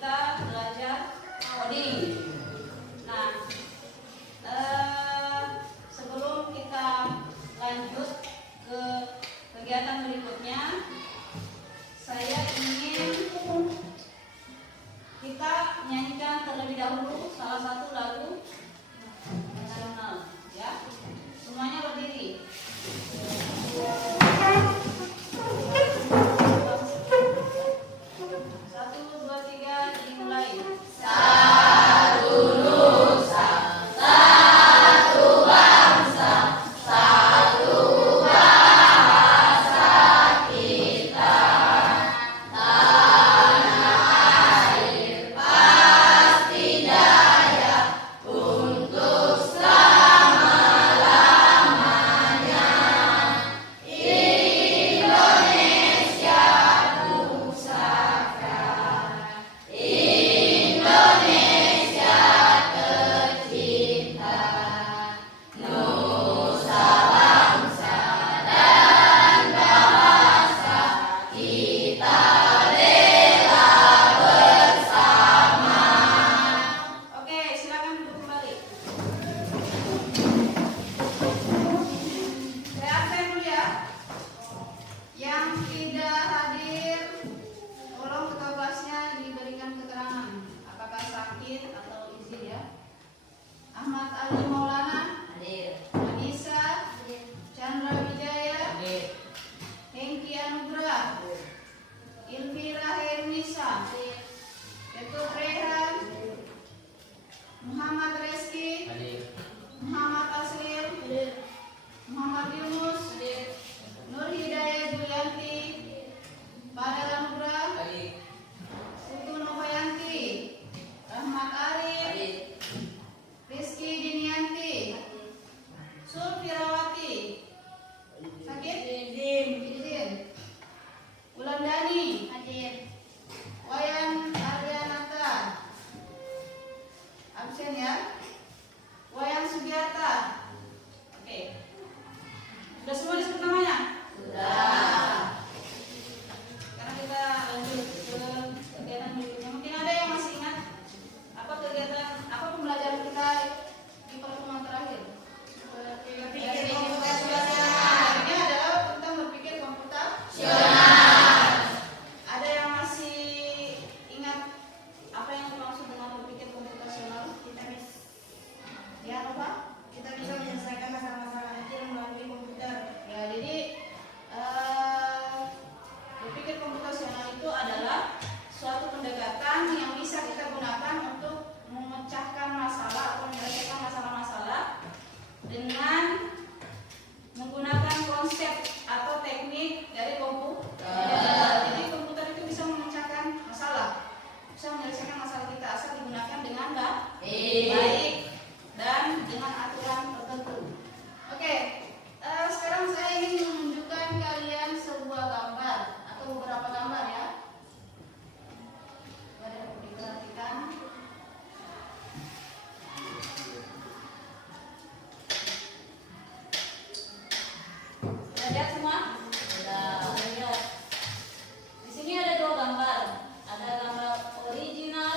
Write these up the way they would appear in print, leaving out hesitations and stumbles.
kita belajar coding. Nah, sebelum kita lanjut ke kegiatan berikutnya, saya ingin kita nyanyikan terlebih dahulu salah satu lagu nasional, ya. Semuanya berdiri. 1, 2, 3, dimulai. Satu nusa, satu bangsa, satu bahasa kita. Tanah air pasti jaya untuk selama-lamanya. Indonesia pusaka, Indonesia tercinta, nusa bangsa dan bahasa kita bela bersama. Oke, silakan duduk kembali. Saya absen dulu ya. Yang tidak hadir, tolong ketua kelasnya diberikan keterangan apakah sakit atau izin ya. Ahmad Ali Maulana hadir. Anissa Chandra Wijaya hadir. Hengki Anugrah hadir. Ilvira Hernisa hadir. Ketut Rehan Muhammad Reski hadir. Muhammad Aslir hadir. Muhammad Yunus hadir. Nur Hidayah Julianti, Farel Anugrah hadir. Putu Novayanti, Rahmat Arif, Rizky Dinianti, Sulfirawati, sakit? Izin. Wulandani hadir. Wayan Aryanata absen ya. Wayan Sugiarta. Oke. Sudah semua disebut namanya? Sudah. Sekarang kita lanjut ke kegiatan berikutnya. Mungkin ada yang masih ingat apa pembelajaran kita di pertemuan terakhir? Berpikir komputasional. Ini adalah tentang berpikir komputasional. Ada yang masih ingat apa yang dimaksud dengan berpikir komputasional? Ya, apa? Kita bisa menyelesaikan masalah-masalah kecil melalui komputer. Ya, jadi berpikir komputasional itu adalah suatu pendekatan yang bisa kita gunakan untuk memecahkan masalah atau menyelesaikan masalah-masalah dengan menggunakan konsep atau teknik dari komputer. Jadi komputer itu bisa memecahkan masalah, bisa menyelesaikan masalah kita asal digunakan dengan baik dan dengan aturan tertentu. Oke, sekarang saya ingin menunjukkan kalian sebuah gambar atau beberapa gambar ya. Mari diperhatikan. Sudah lihat semua? Sudah lihat. Di sini ada dua gambar. Ada gambar original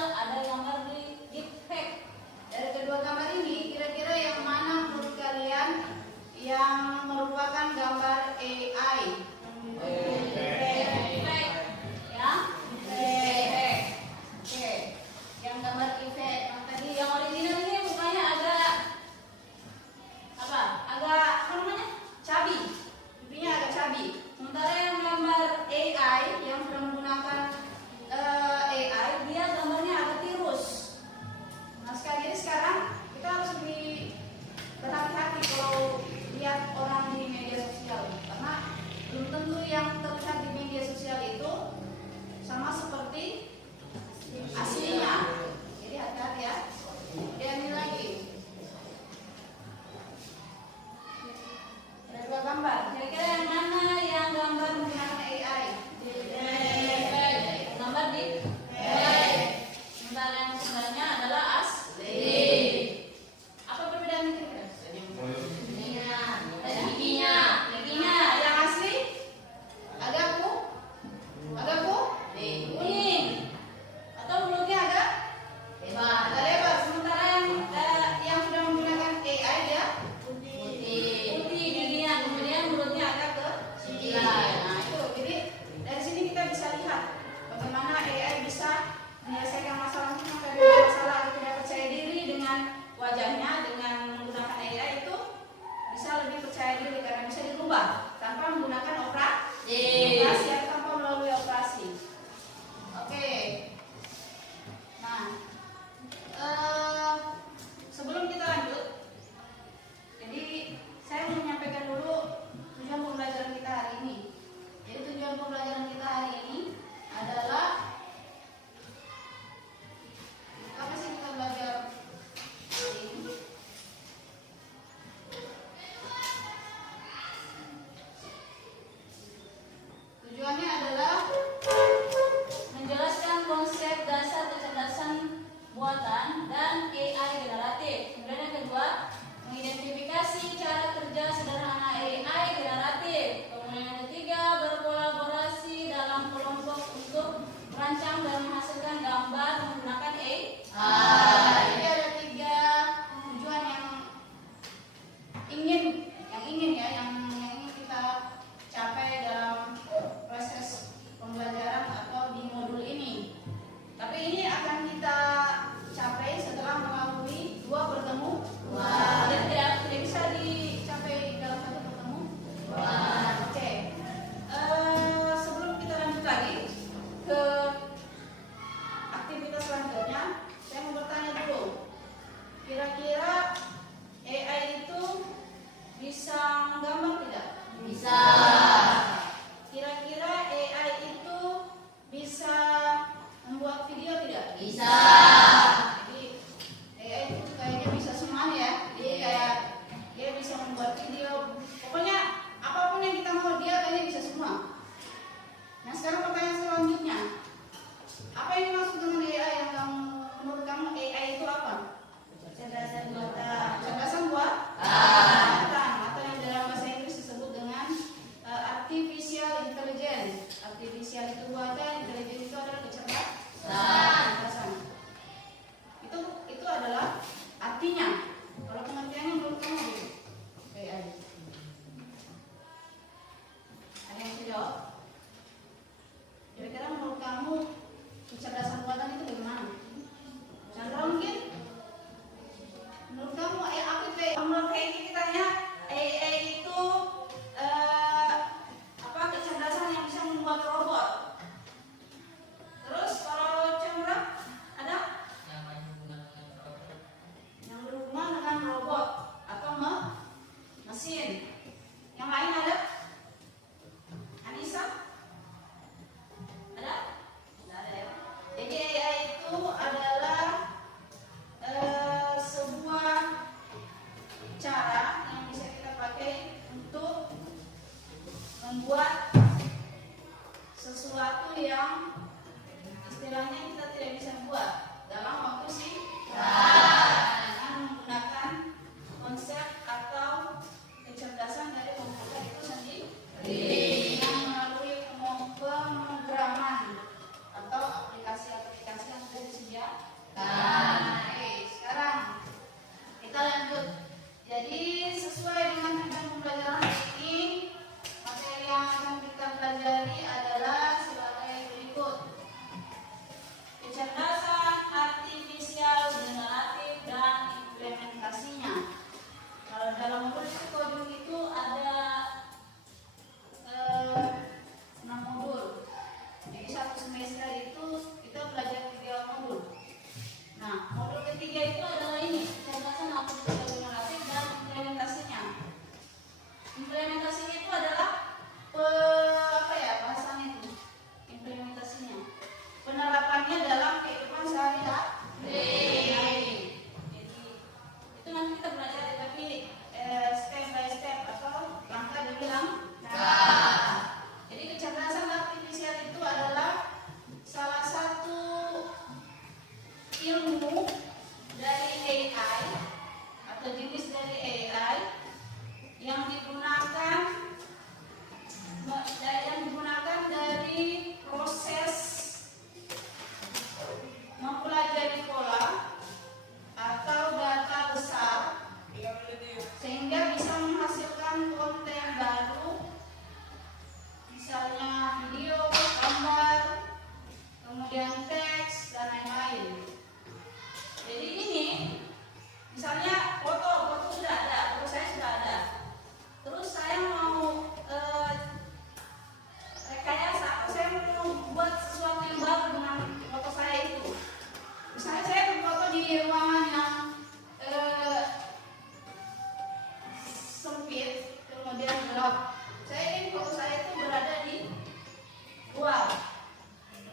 Bisa. Jadi AI itu kayaknya bisa semuanya ya. Jadi kayak dia bisa membuat video. Pokoknya apapun yang kita mau dia kayaknya bisa semua. Nah sekarang pertanyaan selanjutnya, apa yang dimaksud dengan AI yang kamu, menurut kamu AI itu apa? Kecerdasan buatan. Kecerdasan buatan atau yang dalam bahasa Inggris disebut dengan artificial intelligence. Artificial itu buatan, intelligence itu adalah kecerdasan. Itu adalah artinya. Kalau pengertiannya menurut kamu gitu. AI. Ada yang bisa jawab? Kira-kira menurut kamu kecerdasan buatan itu bagaimana? Chandra mungkin? Menurut kamu menurut Heidi kitanya AI itu apa kecerdasan yang bisa membuat robot. Terus kalau Chandra ada? Yang berhubungan dengan robot atau mesin. Yang lain ada? Anissa? Ada? Tidak ada ya. Jadi AI itu adalah sebuah cara yang bisa kita pakai untuk membuat sesuatu yang istilahnya kita tidak bisa buat dalam waktu singkat dengan menggunakan konsep atau kecerdasan dari komputer itu sendiri yang melalui pemrograman atau aplikasi-aplikasi yang sudah disediakan. Sekarang kita lanjut. Jadi sesuai dengan tujuan pembelajaran ini, materi yang akan kita pelajari adalah sebagai berikut: kecerdasan artifisial, generatif, dan implementasinya. Kalau dalam modul coding itu ada 6 modul. Jadi satu semester itu kita belajar 3 modul. Nah, modul ketiga itu adalah ini, kecerdasan artifisial, generatif, dan implementasinya. Implementasinya itu adalah bahasanya itu. Implementasinya penerapannya dalam kehidupan sehari-hari. Jadi itu nanti kita belajar, tapi step by step atau langkah demi langkah. Jadi kecerdasan artifisial itu adalah salah satu ilmu dari AI atau jenis dari AI yang digunakan dari proses mempelajari pola atau data besar sehingga bisa menghasilkan konten baru, misalnya video, gambar, kemudian teks, dan lain-lain. Jadi ini misalnya foto sudah ada, foto saya sudah ada. Terus saya mau rekayasa, saya mau buat sesuatu yang baru dengan foto saya itu. Misalnya saya berfoto di ruangan yang sempit, kemudian gelap. Saya ingin foto saya itu berada di luar,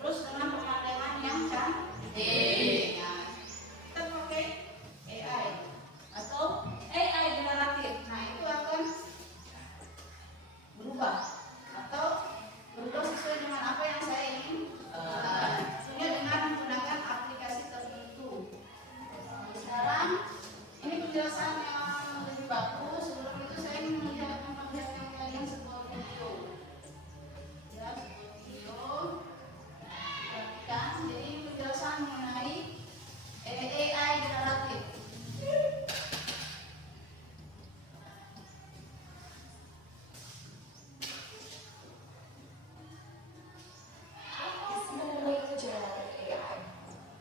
terus dengan pemandangan yang cantik. Nah, kita pakai AI atau AI generatif. Nah, itu akan berubah atau berubah sesuai dengan apa yang saya ingin, tentunya dengan menggunakan aplikasi tertentu. Sekarang ini penjelasan yang lebih bagus. Sebelum itu saya ingin memperlihatkan kalian sebuah video. Ya, sebuah video. Perhatikan. Jadi ini penjelasan mengenai AI generatif. Sebenarnya generatif AI.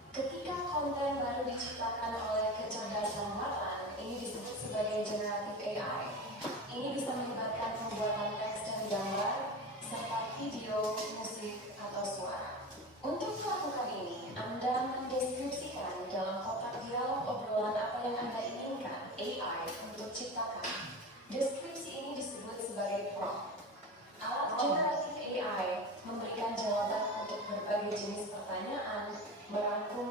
Ketika konten baru diciptakan oleh kecerdasan buatan, ini disebut sebagai generatif AI. Ini bisa melibatkan pembuatan teks dan gambar, serta video, musik, atau suara. Untuk melakukan ini, Anda mendeskripsikan dalam kotak dialog obrolan apa yang Anda inginkan AI untuk ciptakan. Deskripsi ini disebut sebagai prompt. Alat generatif AI memberikan jawaban untuk berbagai jenis pertanyaan, merangkum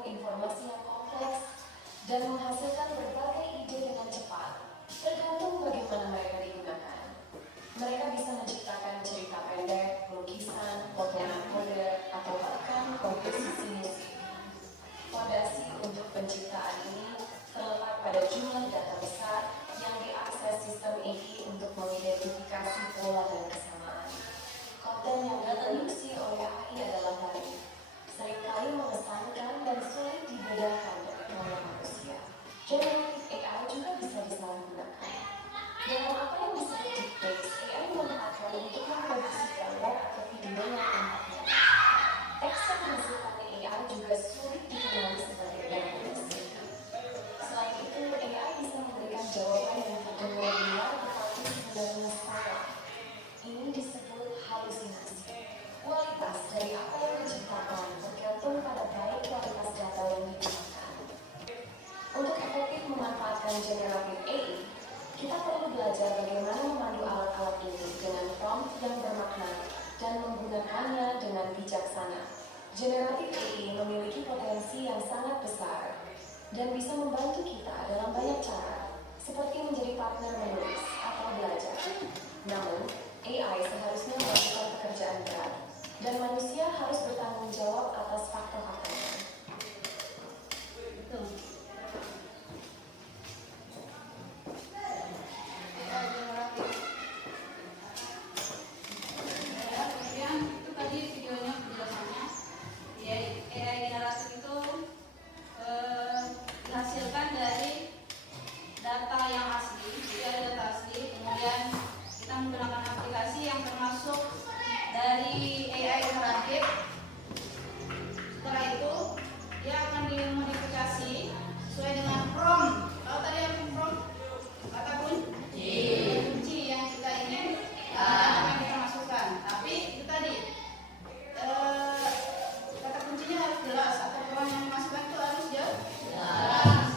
dan menghasilkan berbagai ide dengan cepat, tergantung bagaimana mereka digunakan. Mereka bisa menciptakan cerita pendek, lukisan, potongan kode, atau bahkan komposisi musik. Fondasi untuk penciptaan ini terletak pada jumlah data besar yang diakses sistem AI untuk mengidentifikasi pola dan kesamaan. Konten yang diproduksi oleh AI adalah baru, seringkali mengesankan dan sulit dibedakan dari karya manusia. Generative AI juga bisa disalahgunakan. Dengan apa yang disebut deepfake, AI memanfaatkan untuk memproduksi gambar atau video yang tampaknya. Teks yang dihasilkan AI juga sulit dikenali sebagai realistis. Selain itu, AI bisa memberikan jawaban yang terdengar benar tetapi sebenarnya salah. Ini disebut halusinasi. Kualitas dari apa yang diciptakan tergantung pada baik kualitas data yang digunakan. Untuk efektif memanfaatkan generative AI, kita perlu belajar bagaimana memandu alat-alat ini dengan prompt yang bermakna dan menggunakannya dengan bijaksana. Generative AI memiliki potensi yang sangat besar dan bisa membantu kita dalam banyak cara, seperti menjadi partner menulis atau belajar. Namun, AI seharusnya melakukan pekerjaan berat, dan manusia harus bertanggung jawab atas fakta-faktanya. Betul. Ya, kemudian itu tadi videonya penjelasannya. Ya, AI generatif itu dihasilkan dari data yang asli, jadi ada data asli. Kemudian kita menggunakan aplikasi yang termasuk dari AI generatif. Setelah itu dia akan dimodifikasi sesuai dengan prompt. Kalau tadi apa prompt? Kata kunci yang kita ingin yang kita masukkan. Tapi itu tadi kata kuncinya harus jelas atau prompt yang dimasukkan itu harus jelas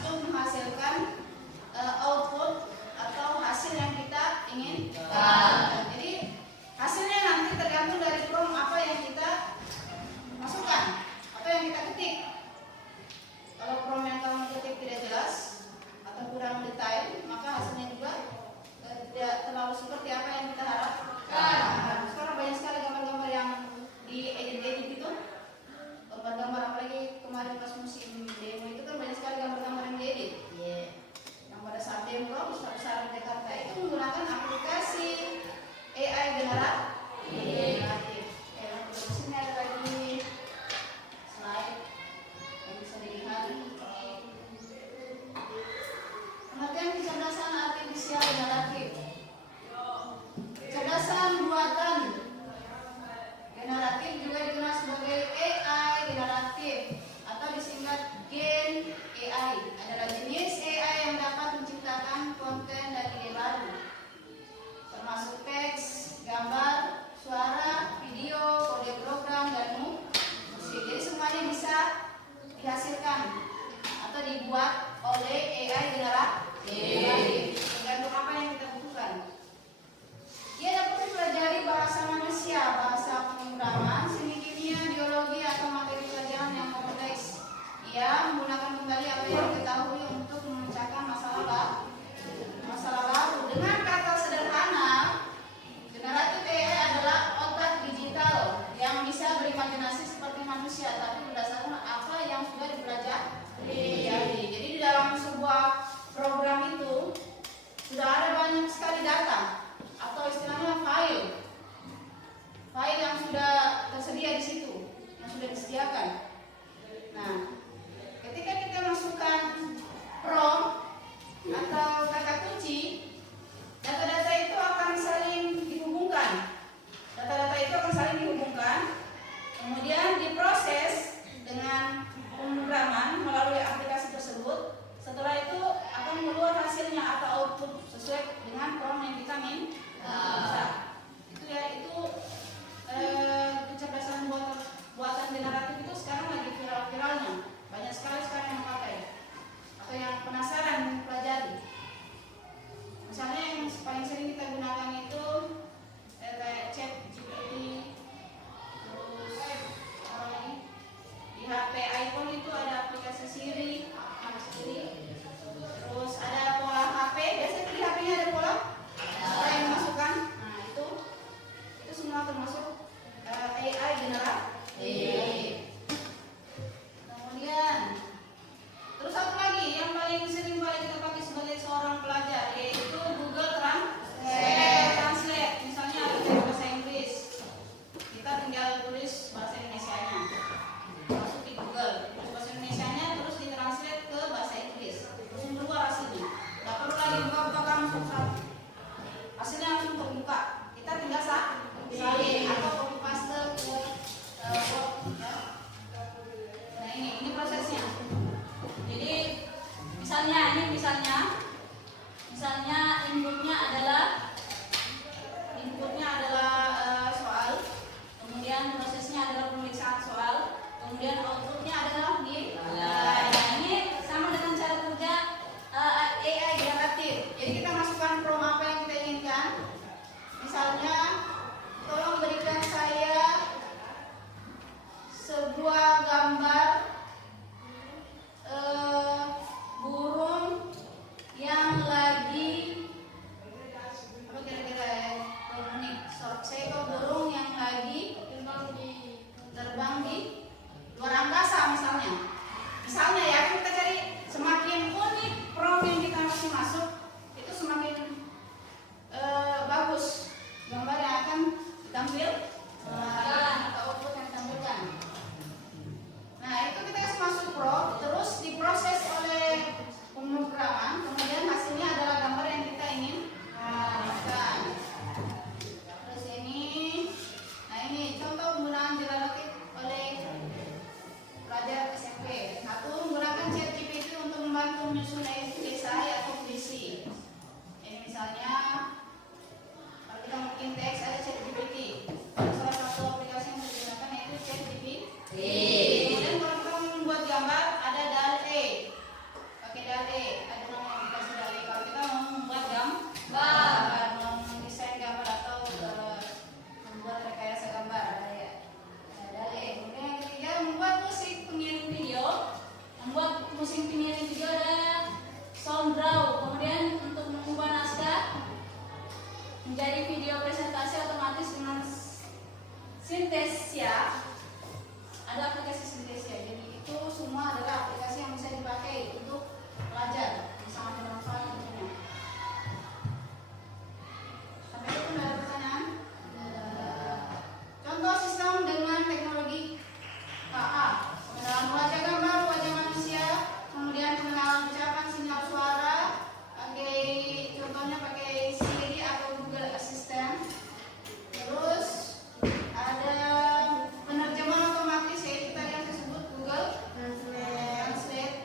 untuk menghasilkan output atau hasil yang kita inginkan. Jadi hasilnya nanti tergantung dari prompt apa yang kita masukkan atau yang kita ketik. Kalau prompt yang kamu ketik tidak jelas atau kurang detail, maka hasilnya juga tidak terlalu seperti apa yang kita harapkan. Sekarang banyak sekali gambar-gambar yang diedit itu, gambar-gambar apalagi kemarin pas musim demo itu kan banyak sekali gambar-gambar yang diedit. Yang pada saat demo besar di Jakarta itu menggunakan aplikasi AI generatif. Di sini ada lagi slide yang bisa dilihat. Pengertian kecerdasan artifisial generatif. Kecerdasan buatan generatif juga dikenal sebagai AI generatif atau disingkat Gen AI. Adalah jenis AI yang dapat menciptakan konten dan ide baru, termasuk teks, gambar, suara, video, kode program, dan musik. Jadi semuanya bisa dihasilkan atau dibuat oleh AI generatif, tergantung apa yang kita butuhkan. Ia dapat mempelajari bahasa manusia, bahasa pemrograman, seni kimia, biologi, atau materi pelajaran yang kompleks. Ia menggunakan kembali apa yang diketahui untuk memecahkan masalah baru. Dengan kata sederhana, generatif AI adalah otak digital yang bisa berimajinasi seperti manusia, tapi berdasarkan apa yang sudah dipelajari. Jadi di dalam sebuah program itu sudah ada banyak sekali data atau istilahnya file yang sudah tersedia di situ, yang sudah disediakan. Nah, ketika kita masukkan prompt misalnya inputnya adalah soal, kemudian prosesnya adalah pemeriksaan soal, kemudian outputnya adalah nilai. Nah, ini sama dengan cara kerja AI generatif. Jadi kita masukkan prompt apa yang kita inginkan. Misalnya, tolong berikan saya sebuah gambar burung yang lagi apa kira-kira ya, unik. Seekor burung yang lagi terbang di luar angkasa misalnya ya, kita cari semakin unik prompt yang kita masih masuk itu semakin bagus gambar yang akan ditampil atau output yang ditampilkan. Nah, itu kita kasih masuk prompt, terus diproses oleh pemrograman, kemudian hasilnya adalah gambar yang kita ingin dapatkan. Terus ini contoh penggunaan generatif oleh pelajar SMP. Satu, menggunakan ChatGPT untuk membantu menyusun esai atau puisi. Ini misalnya kalau kita mau bikin teks ada ChatGPT. Salah satu aplikasi yang digunakan yaitu ChatGPT. Kemudian kalau kita mau membuat gambar ada DALL-E. Pakai DALL-E, ada nama aplikasi DALL-E. Kalau kita mau membuat gambar, mau mendesain gambar atau membuat rekayasa gambar ada ya. Ada DALL-E. Kemudian yang ketiga, membuat musik pengiring video. Ada SoundDraw. Kemudian untuk mengubah naskah menjadi video presentasi otomatis dengan Synthesia. Ada aplikasi Synthesia. Jadi itu semua adalah aplikasi yang bisa dipakai untuk pelajar, sangat bermanfaat tentunya. Sampai itu ada pertanyaan? Contoh sistem dengan teknologi KA, pengenalan wajah gambar, wajah manusia, kemudian pengenalan ucapan, sinyal suara, contohnya pakai Siri atau Google Assistant. Terus ada penerjemahan otomatis, yaitu tadi yang disebut Google Translate.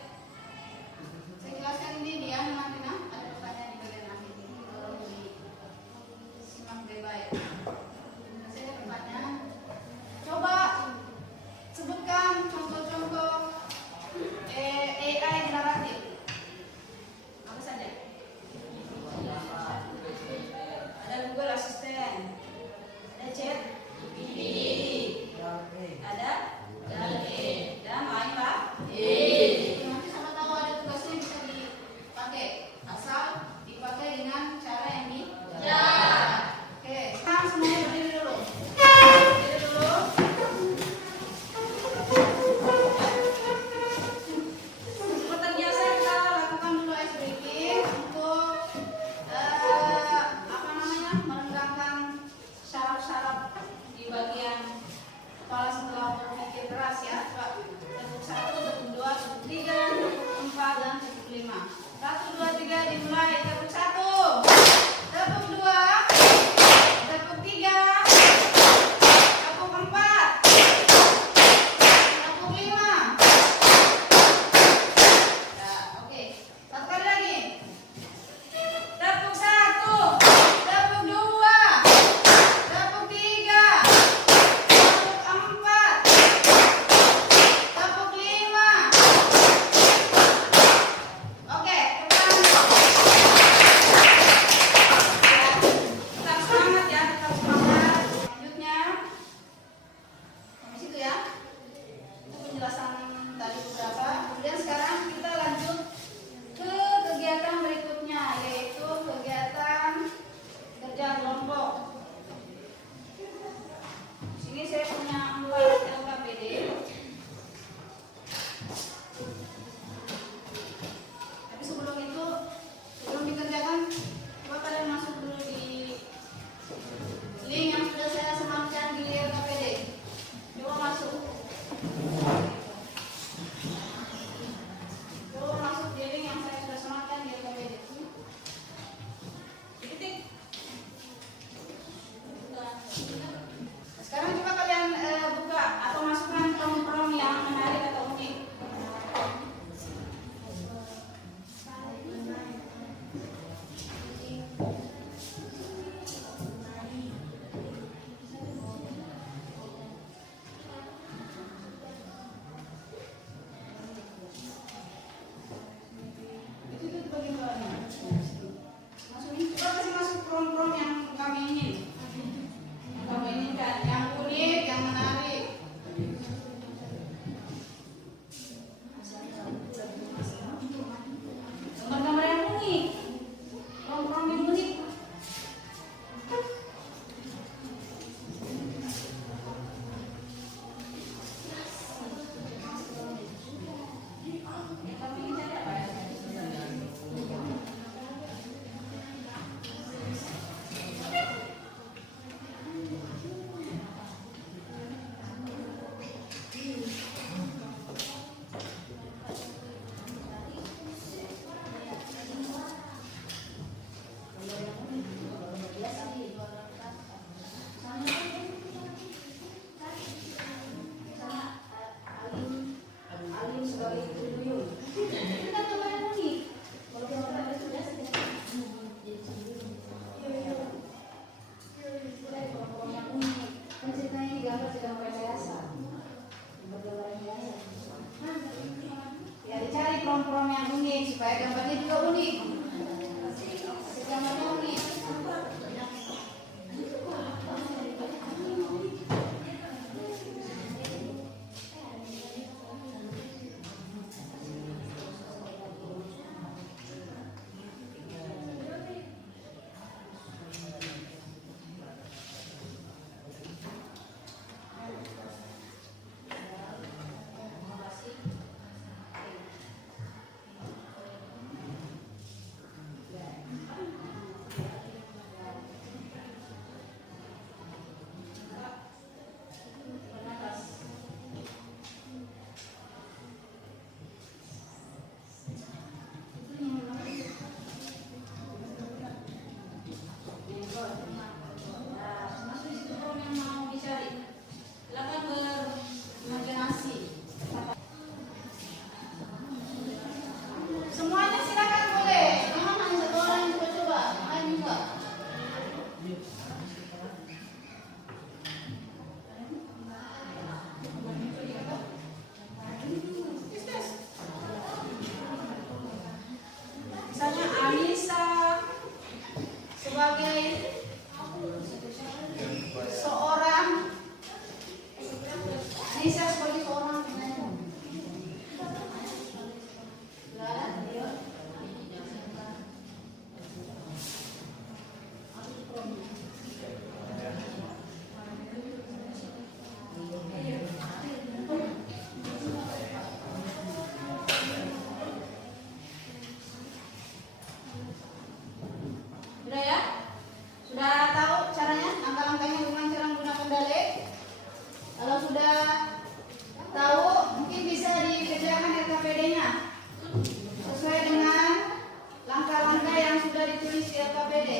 Saya jelaskan ini dia nanti ada pertanyaan di bagian akhir ini, tolong disimak baik-baik. Masih ada pertanyaan? Coba sebutkan contoh-contoh AI generatif. Apa saja? Ada Google Assistant, ada ChatGPT, ada DALL-E, dan lain lah. Nanti sama tahu ada tugasnya bisa dipakai, asal dipakai dengan cara yang Oke, sekarang semuanya berdiri dulu. Seperti biasa kita lakukan dulu ice breaking untuk merenggangkan syaraf-syaraf di bagian kepala setelah berpikir keras ya. Tepuk 1, tepuk 2, tepuk 3, tepuk 4, dan tepuk 5. 1, 2, 3 dimulai. Tepuk 1, tepuk 2, tepuk 3, tepuk 4, tepuk 5. Ya, oke. Satu kali lagi. Tepuk 1, tepuk 2, tepuk 3, tepuk 4, tepuk 5. Oke, tepuk tangan. form-form yang unik supaya gambarnya juga unik. Gambarnya unik. Semuanya silakan boleh. Jangan hanya satu orang yang coba-coba. Lain juga. Misalnya Anissa sebagai seorang Anissa sebagai seorang penyanyi. Sudah ya? Sudah tahu caranya? Langkah-langkahnya bagaimana cara menggunakan dalil? Kalau sudah tahu, mungkin bisa dikerjakan LKPD-nya sesuai dengan langkah-langkah yang sudah ditulis di LKPD.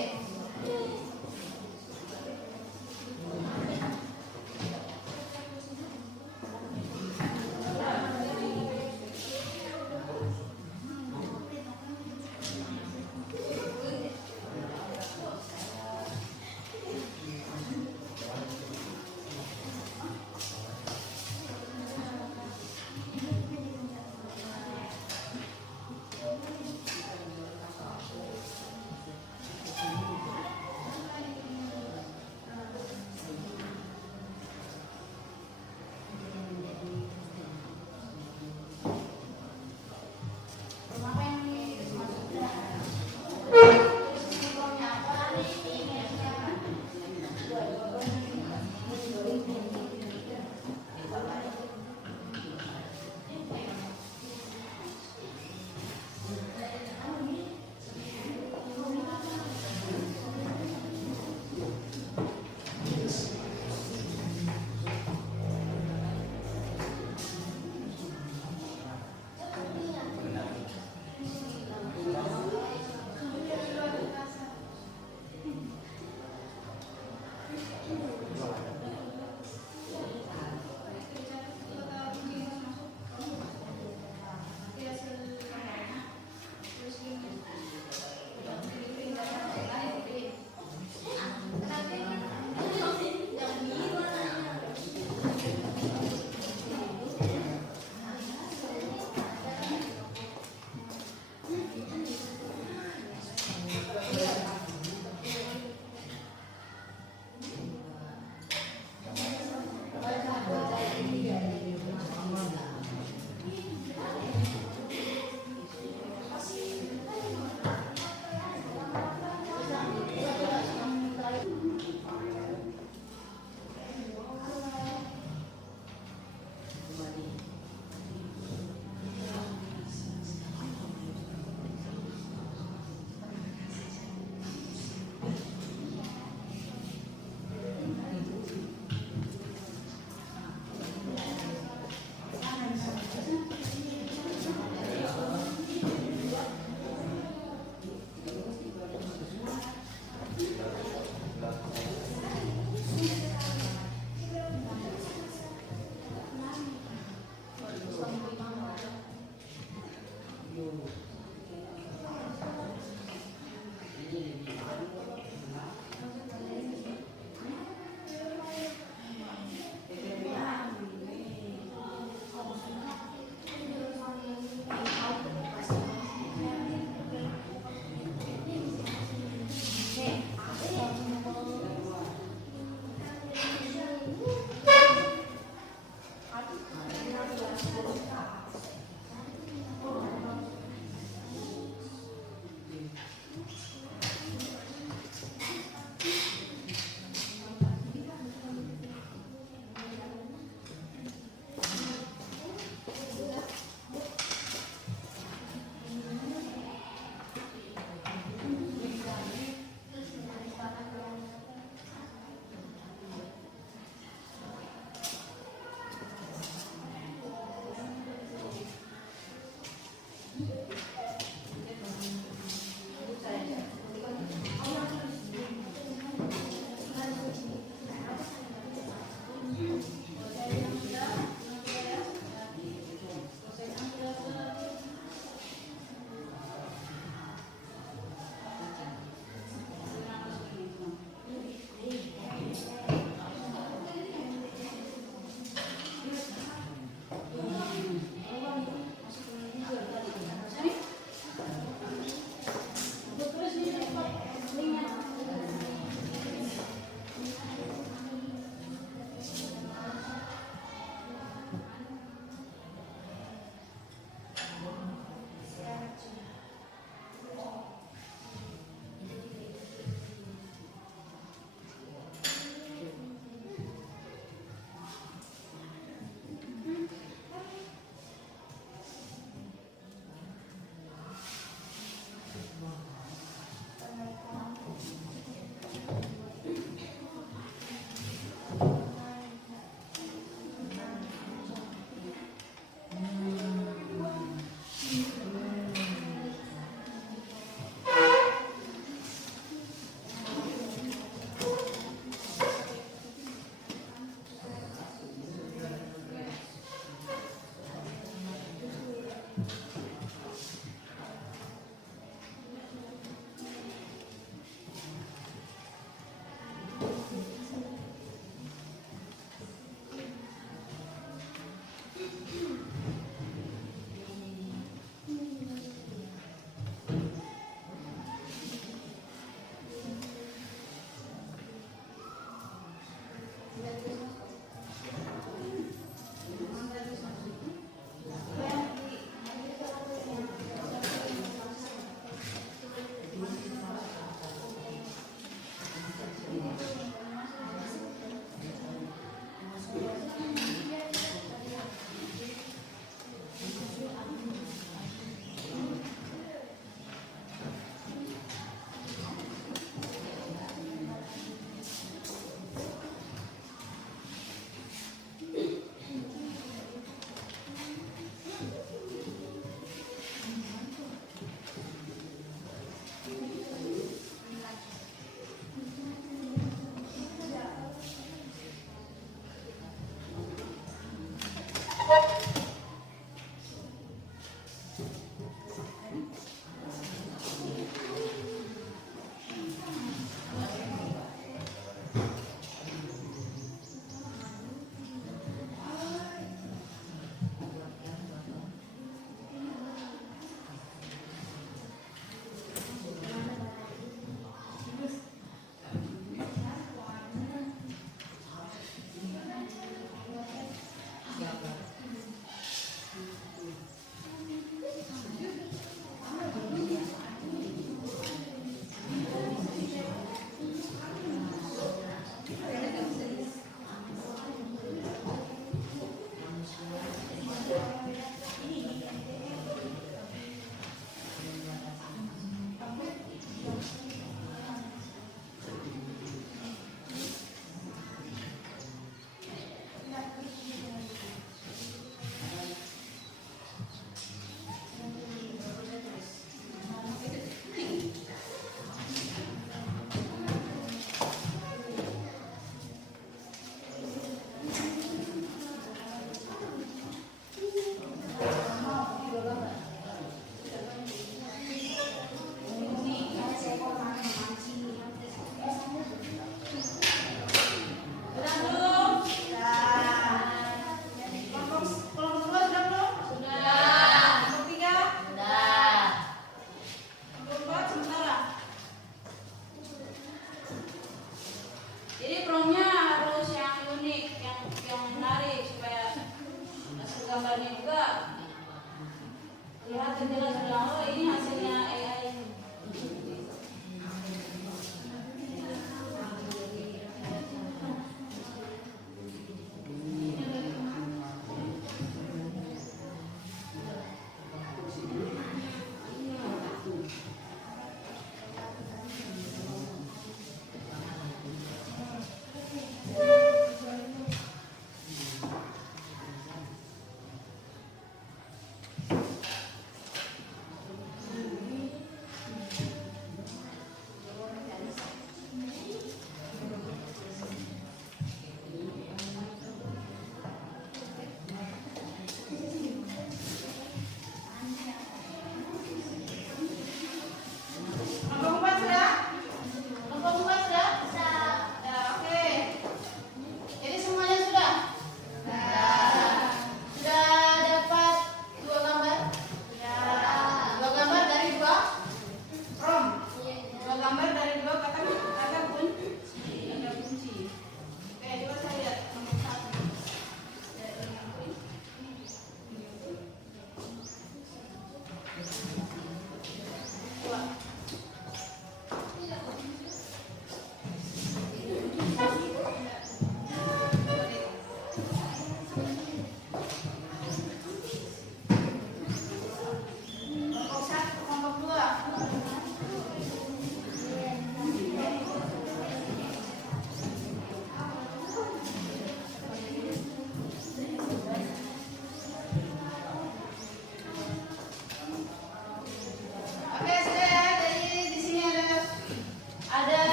bilang, oh ini hasilnya AI.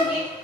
unik